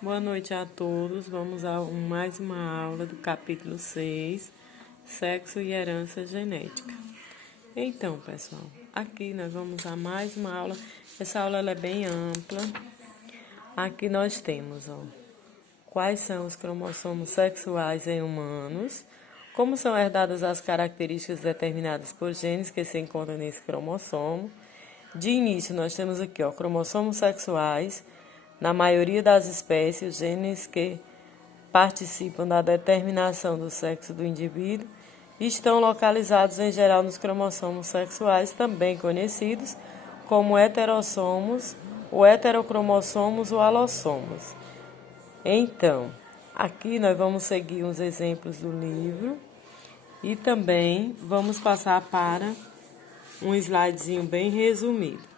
Boa noite a todos. Vamos a mais uma aula do capítulo 6, Sexo e Herança Genética. Então, pessoal, aqui nós vamos a mais uma aula. Essa aula ela é bem ampla. Aqui nós temos, quais são os cromossomos sexuais em humanos, como são herdadas as características determinadas por genes que se encontram nesse cromossomo. De início, nós temos aqui, cromossomos sexuais. Na maioria das espécies, os genes que participam da determinação do sexo do indivíduo estão localizados em geral nos cromossomos sexuais, também conhecidos como heterossomos, ou heterocromossomos ou alossomos. Então, aqui nós vamos seguir uns exemplos do livro e também vamos passar para um slidezinho bem resumido.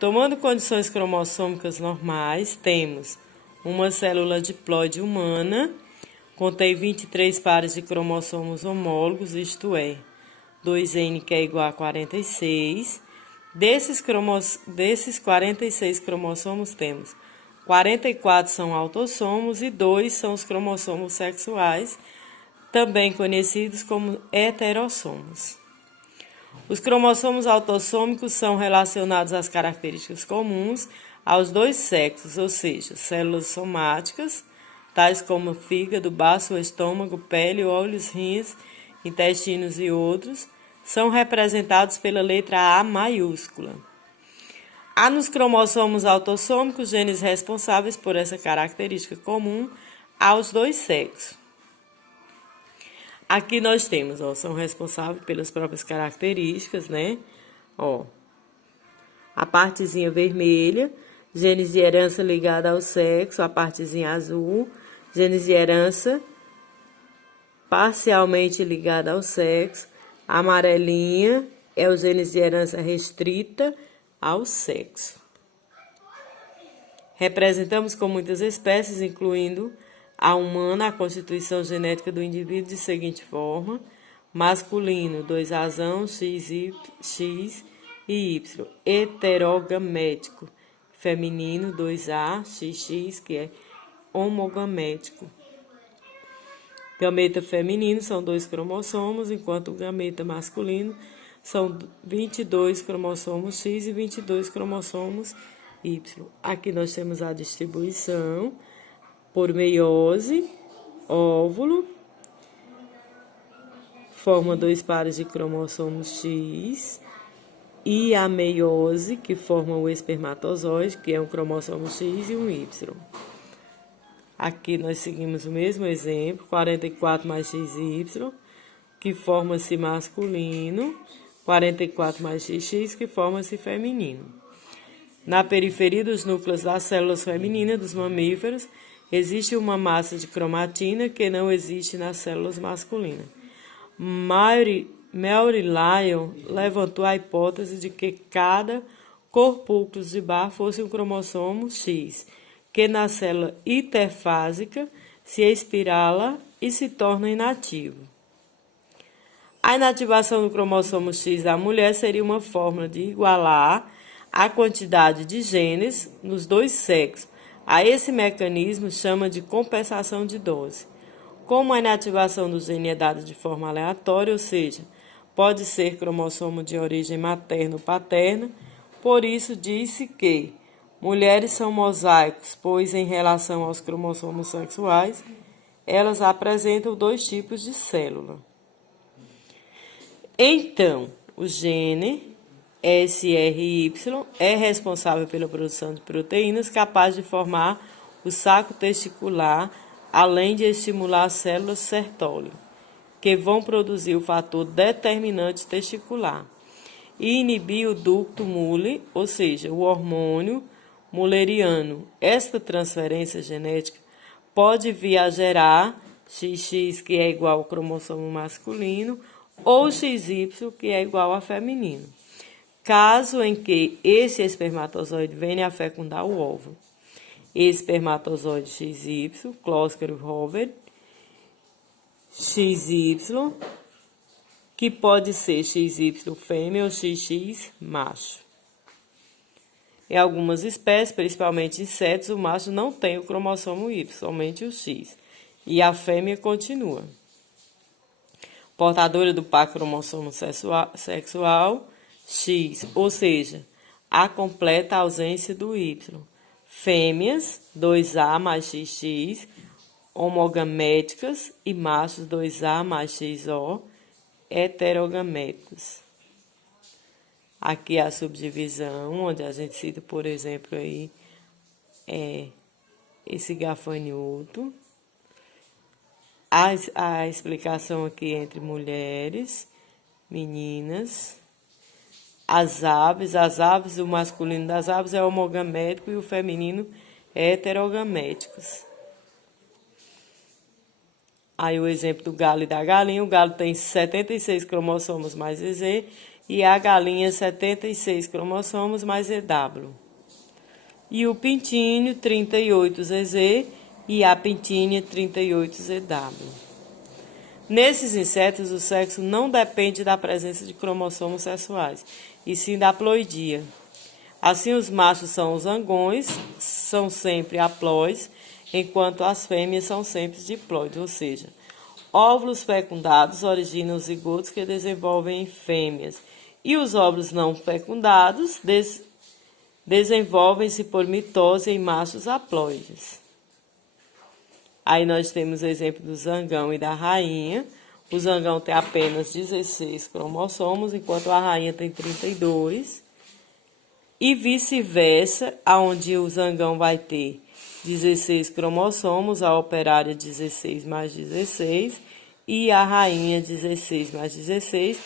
Tomando condições cromossômicas normais, temos uma célula diploide humana, contém 23 pares de cromossomos homólogos, isto é, 2N que é igual a 46. Desses 46 cromossomos temos 44 são autossomos e 2 são os cromossomos sexuais, também conhecidos como heterossomos. Os cromossomos autossômicos são relacionados às características comuns aos dois sexos, ou seja, células somáticas, tais como fígado, baço, estômago, pele, olhos, rins, intestinos e outros, são representados pela letra A maiúscula. Há nos cromossomos autossômicos genes responsáveis por essa característica comum aos dois sexos. Aqui nós temos, são responsáveis pelas próprias características, né? A partezinha vermelha, genes de herança ligada ao sexo, a partezinha azul, genes de herança parcialmente ligada ao sexo, a amarelinha é o genes de herança restrita ao sexo. Representamos com muitas espécies, incluindo a humana, a constituição genética do indivíduo de seguinte forma: masculino, 2 razão, X e Y, heterogamético, feminino, 2A, XX, que é homogamético. Gameta feminino são 2 cromossomos, enquanto o gameta masculino são 22 cromossomos X e 22 cromossomos Y. Aqui nós temos a distribuição por meiose, óvulo, forma 2 pares de cromossomos X, e a meiose, que forma o espermatozoide, que é um cromossomo X e um Y. Aqui nós seguimos o mesmo exemplo, 44 mais XY, que forma-se masculino, 44 mais XX, que forma-se feminino. Na periferia dos núcleos das células femininas dos mamíferos, existe uma massa de cromatina que não existe nas células masculinas. Mary Lyon levantou a hipótese de que cada corpúsculo de Barr fosse um cromossomo X, que na célula interfásica se espirala e se torna inativo. A inativação do cromossomo X da mulher seria uma forma de igualar a quantidade de genes nos dois sexos. A esse mecanismo chama de compensação de dose. Como a inativação do gene é dada de forma aleatória, ou seja, pode ser cromossomo de origem materna ou paterna, por isso disse que mulheres são mosaicos, pois em relação aos cromossomos sexuais, elas apresentam 2 tipos de célula. Então, o gene SRY é responsável pela produção de proteínas capazes de formar o saco testicular, além de estimular as células Sertoli, que vão produzir o fator determinante testicular, e inibir o ducto Muller, ou seja, o hormônio mulleriano. Esta transferência genética pode vir a gerar XX, que é igual ao cromossomo masculino, ou XY, que é igual a feminino, caso em que esse espermatozoide venha a fecundar o óvulo. Espermatozoide XY, Klosker Rover, XY, que pode ser XY fêmea ou XX macho. Em algumas espécies, principalmente insetos, o macho não tem o cromossomo Y, somente o X, e a fêmea continua. Portadora do par cromossomo sexual X, ou seja, a completa ausência do Y. Fêmeas, 2A mais XX, homogaméticas, e machos, 2A mais XO, heterogaméticos. Aqui é a subdivisão, onde a gente cita, por exemplo, aí, esse gafanhoto. A explicação aqui entre mulheres, meninas. As aves, o masculino das aves é homogamético e o feminino é heterogaméticos. Aí o exemplo do galo e da galinha, o galo tem 76 cromossomos mais EZ e a galinha 76 cromossomos mais EW. E o pintinho 38 ZZ e a pintinha 38 ZW. Nesses insetos, o sexo não depende da presença de cromossomos sexuais, e sim da haploidia. Assim, os machos são os zangões, são sempre haploides, enquanto as fêmeas são sempre diploides, ou seja, óvulos fecundados originam os zigotos que desenvolvem em fêmeas, e os óvulos não fecundados desenvolvem-se por mitose em machos haploides. Aí nós temos o exemplo do zangão e da rainha. O zangão tem apenas 16 cromossomos, enquanto a rainha tem 32. E vice-versa, onde o zangão vai ter 16 cromossomos, a operária 16 mais 16 e a rainha 16 mais 16,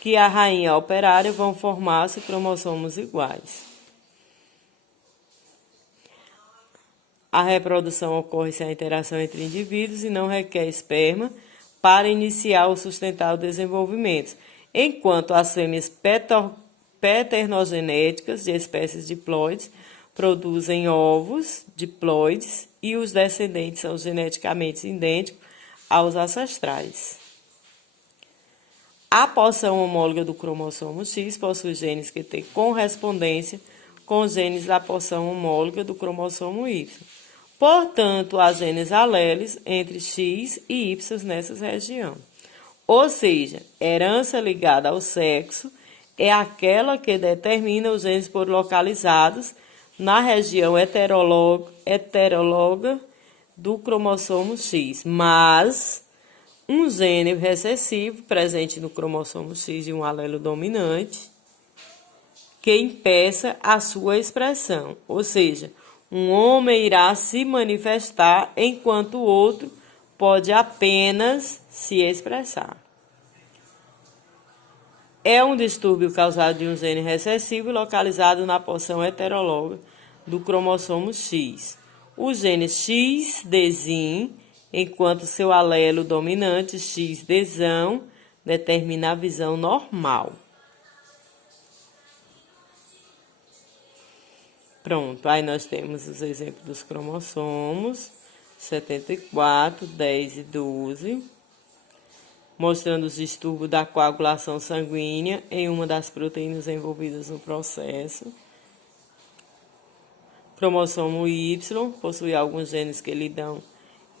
que a rainha e a operária vão formar-se cromossomos iguais. A reprodução ocorre sem a interação entre indivíduos e não requer esperma para iniciar ou sustentar o desenvolvimento, enquanto as fêmeas paternogenéticas de espécies diploides produzem ovos diploides e os descendentes são geneticamente idênticos aos ancestrais. A porção homóloga do cromossomo X possui genes que têm correspondência com genes da porção homóloga do cromossomo Y. Portanto, há genes aleles entre X e Y nessa região. Ou seja, herança ligada ao sexo é aquela que determina os genes por localizados na região heteróloga do cromossomo X, mas um gene recessivo presente no cromossomo X de um alelo dominante que impeça a sua expressão, ou seja, um homem irá se manifestar enquanto o outro pode apenas se expressar. É um distúrbio causado de um gene recessivo localizado na porção heteróloga do cromossomo X. O gene XD-zin, enquanto seu alelo dominante XD-zão, determina a visão normal. Pronto, aí nós temos os exemplos dos cromossomos, 74, 10 e 12, mostrando os distúrbios da coagulação sanguínea em uma das proteínas envolvidas no processo. Cromossomo Y possui alguns genes que lhe dão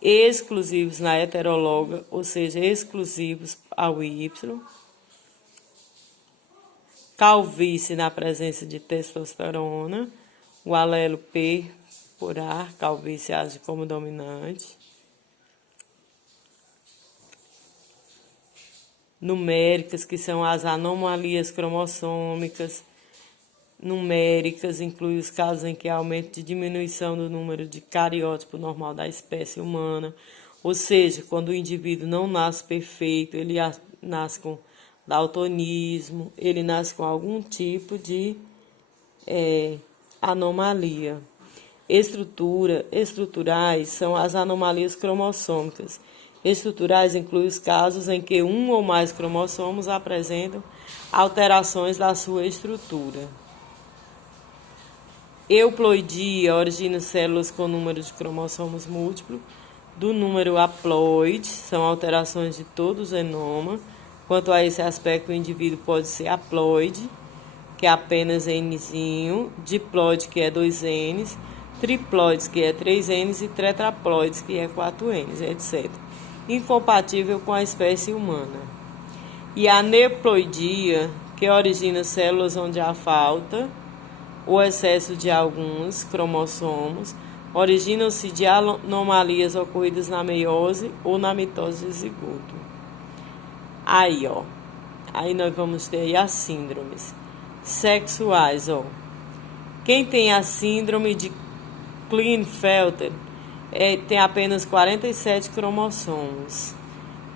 exclusivos na heteróloga, ou seja, exclusivos ao Y. Calvície na presença de testosterona. O alelo P por A, calvície age como dominante. Numéricas, que são as anomalias cromossômicas. Numéricas inclui os casos em que há aumento de diminuição do número de cariótipo normal da espécie humana, ou seja, quando o indivíduo não nasce perfeito, ele nasce com daltonismo, ele nasce com algum tipo de anomalia. Estruturais são as anomalias cromossômicas. Estruturais incluem os casos em que um ou mais cromossomos apresentam alterações da sua estrutura. Euploidia origina células com número de cromossomos múltiplo do número haploide, são alterações de todo o genoma. Quanto a esse aspecto, o indivíduo pode ser haploide, que é apenas Nzinho, diploide, que é 2 Ns, triploides, que é 3 Ns, e tetraploides, que é 4 Ns, etc. Incompatível com a espécie humana. E a aneuploidia, que origina células onde há falta ou excesso de alguns cromossomos, originam-se de anomalias ocorridas na meiose ou na mitose de zigoto. Aí nós vamos ter aí as síndromes sexuais, Quem tem a síndrome de Klinefelter tem apenas 47 cromossomos,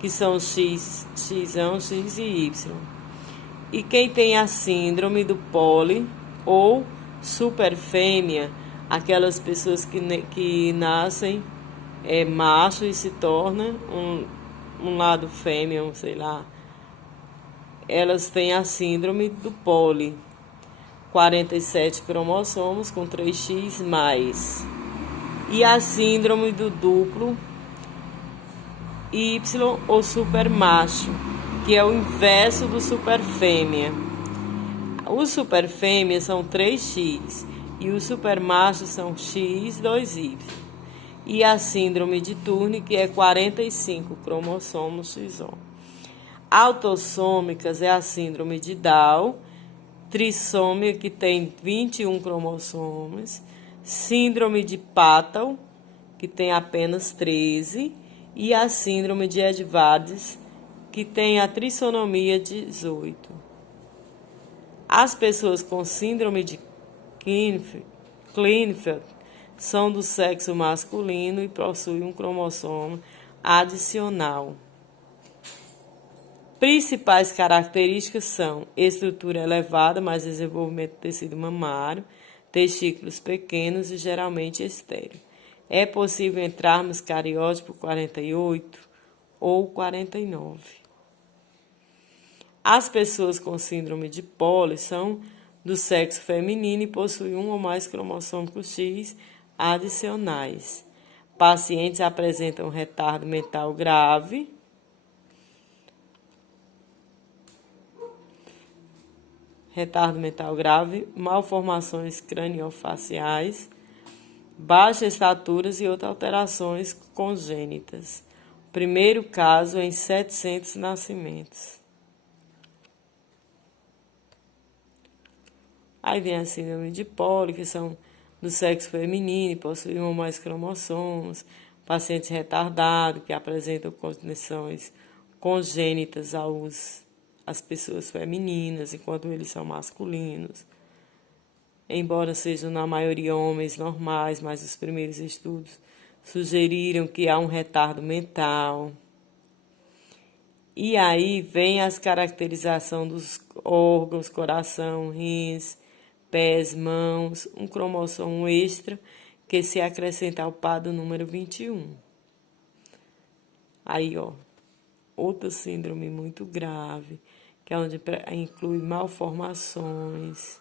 que são X, X1, X e Y. E quem tem a síndrome do poli ou superfêmea, aquelas pessoas que nascem macho e se tornam um lado fêmea, sei lá, elas têm a síndrome do poli, 47 cromossomos com 3x mais. E a síndrome do duplo Y ou supermacho, que é o inverso do superfêmea. Os superfêmeas são 3x e os supermachos são x, 2y. E a síndrome de Turner, que é 45 cromossomos XO. Autossômicas é a síndrome de Down, trissômia, que tem 21 cromossomos, síndrome de Patton, que tem apenas 13, e a síndrome de Edwards, que tem a trissonomia 18. As pessoas com síndrome de Klinefelter são do sexo masculino e possuem um cromossomo adicional. Principais características são estrutura elevada, mais desenvolvimento do tecido mamário, testículos pequenos e geralmente estéril. É possível entrarmos cariótipo 48 ou 49. As pessoas com síndrome de poli são do sexo feminino e possuem um ou mais cromossomos X adicionais. Pacientes apresentam retardo mental grave, malformações craniofaciais, baixas estaturas e outras alterações congênitas. Primeiro caso em 700 nascimentos. Aí vem a síndrome de poli, que são do sexo feminino e possuem um ou mais cromossomos. Pacientes retardados que apresentam condições congênitas às pessoas femininas, enquanto eles são masculinos. Embora sejam na maioria homens normais, mas os primeiros estudos sugeriram que há um retardo mental. E aí vem as caracterizações dos órgãos, coração, rins, pés, mãos, um cromossomo extra que se acrescenta ao par do número 21. Aí, outra síndrome muito grave, que é onde inclui malformações.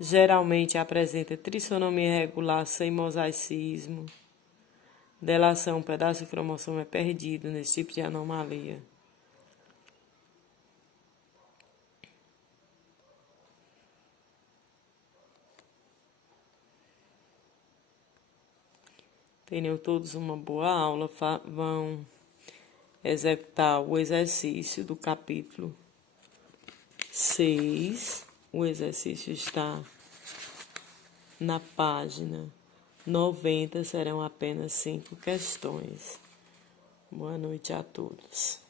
Geralmente apresenta trissonomia irregular sem mosaicismo. Delação, um pedaço de cromossomo é perdido nesse tipo de anomalia. Tenham todos uma boa aula, vão executar o exercício do capítulo 6. O exercício está na página 90, serão apenas 5 questões. Boa noite a todos.